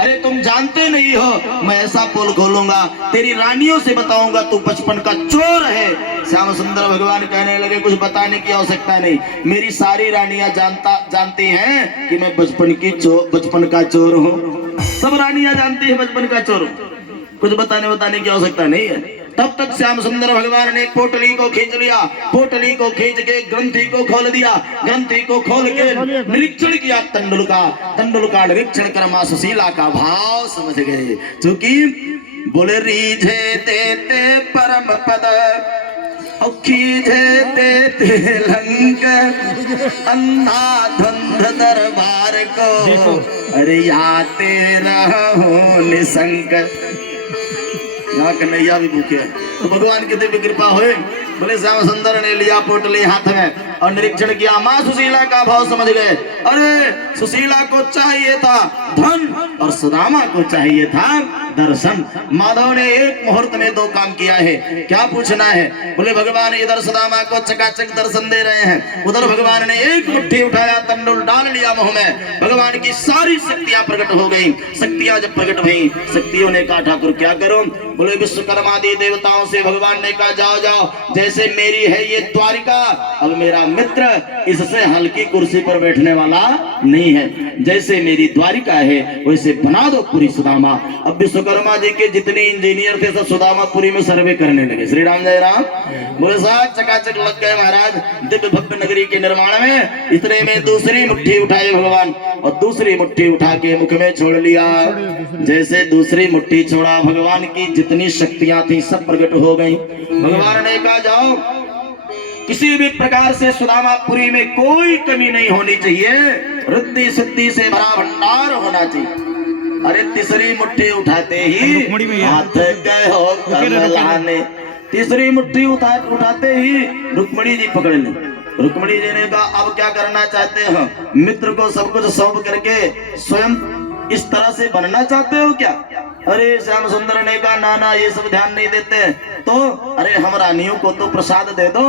अरे तुम जानते नहीं हो, मैं ऐसा पोल खोलूंगा, तेरी रानियों से बताऊंगा तू बचपन का चोर है। श्याम सुंदर भगवान कहने लगे कुछ बताने की आवश्यकता नहीं, मेरी सारी रानियां जानती हैं कि मैं बचपन का चोर हूँ। सब रानियां जानती है बचपन का चोर, कुछ बताने की आवश्यकता नहीं है। तब तक श्याम सुंदर भगवान ने पोटली को खींच लिया, पोटली को खींच के ग्रंथि को खोल दिया, ग्रंथि को खोल के निरीक्षण किया तंडुल का निरीक्षण कर मां सुशीला का भाव समझ गए। चूंकि बोले रीझे देते परम पद खींचे देते लंक अंधा धुंध दरबार को, अरे आते रहो निसंक। यहाँ कन्हैया भी भूखे तो भगवान की दिव्य कृपा हुई। बोले श्याम सुंदर ने लिया पोटली हाथ में और निरीक्षण किया, माँ सुशीला का भाव समझ गए। अरे सुशीला को चाहिए था धन और सुदामा को चाहिए था दर्शन। माधव ने एक मुहूर्त में दो काम किया है, क्या पूछना है? बोले भगवान इधर सुदामा को चकाचक दर्शन दे रहे हैं, उधर भगवान ने एक मुट्ठी उठाया, तंडुल डाल लिया मुंह में। भगवान की सारी शक्तियां प्रकट हो गई। शक्तियां जब प्रकट हुई, शक्तियों ने कहा ठाकुर क्या करूं? बोले विश्वकर्मादि देवताओं से भगवान ने कहा जाओ जाओ, जैसे मेरी है ये द्वारिका, अब मेरा मित्र इससे हल्की कुर्सी पर बैठने वाला नहीं है। जैसे मेरी द्वारिका है वैसे बना दो पूरी सुदामा। अब विश्वकर्मा जी के जितने इंजीनियर थे सब सुदामापुरी में सर्वे करने लगे। श्री राम जय राम। बोले साहब चकाचक लग गए महाराज दिव्य भव्य नगरी के निर्माण में। इतने में दूसरी मुट्ठी उठाए भगवान और दूसरी मुट्ठी उठा के मुख में छोड़ लिया। जैसे दूसरी मुट्ठी छोड़ा, भगवान की जितनी शक्तियां थी सब प्रकट हो गई। भगवान ने कहा जाओ, किसी भी प्रकार से सुदामापुरी में कोई कमी नहीं होनी चाहिए, रिद्धि सिद्धि से भरा भंडार होना चाहिए। अरे तीसरी मुट्ठी उठाते ही हाथ गए हो कमलाने, तीसरी मुट्ठी उठाते ही रुक्मणी जी पकड़ ली। रुक्मणी जी ने कहा अब क्या करना चाहते हो? मित्र को सब कुछ सौंप करके स्वयं इस तरह से बनना चाहते हो क्या? अरे श्याम सुंदर ने कहा ना ना ये सब ध्यान नहीं देते, तो अरे हम रानियों को तो प्रसाद दे दो।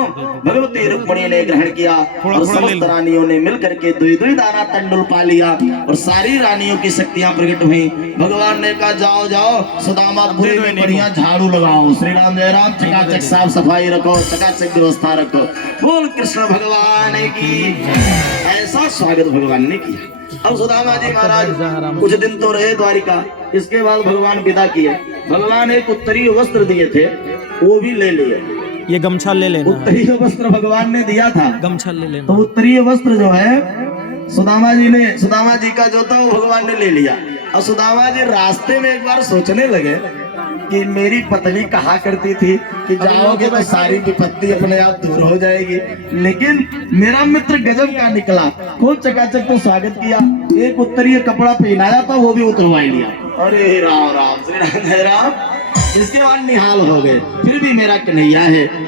भगवती रुक्मणी ने ग्रहण किया और समस्त रानियों ने मिलकर के दुई दाना तंडुल पा लिया और सारी रानियों की शक्तियां प्रकट हुई। भगवान ने कहा जाओ जाओ सुदामापुरी में बढ़िया झाड़ू लगाओ। श्री राम जय राम। चकाचक साफ सफाई रखो, चकाचक व्यवस्था रखो। बोल कृष्ण भगवान की। ऐसा स्वागत भगवान ने किया। अब सुदामा जी महाराज कुछ दिन तो रहे द्वारिका, इसके बाद भगवान विदा किए। भगवान एक उत्तरीय वस्त्र दिए थे, वो भी ले लिए। ये गमछा ले लेना। उत्तरीय वस्त्र भगवान ने दिया था, गमछा ले लेना। तो उत्तरीय वस्त्र जो है सुदामा जी का जो था वो भगवान ने ले लिया। और सुदामा जी रास्ते में एक बार सोचने लगे कि मेरी पत्नी कहा करती थी कि जाओगे तो सारी विपत्ति अपने आप दूर हो जाएगी, लेकिन मेरा मित्र गजब का निकला, खूब चकाचक तो स्वागत किया। एक उत्तरीय कपड़ा पहनाया था वो भी उतरवा लिया। अरे राम राम। श्री राम जय राम। इसके बाद निहाल हो गए, फिर भी मेरा कन्हैया है।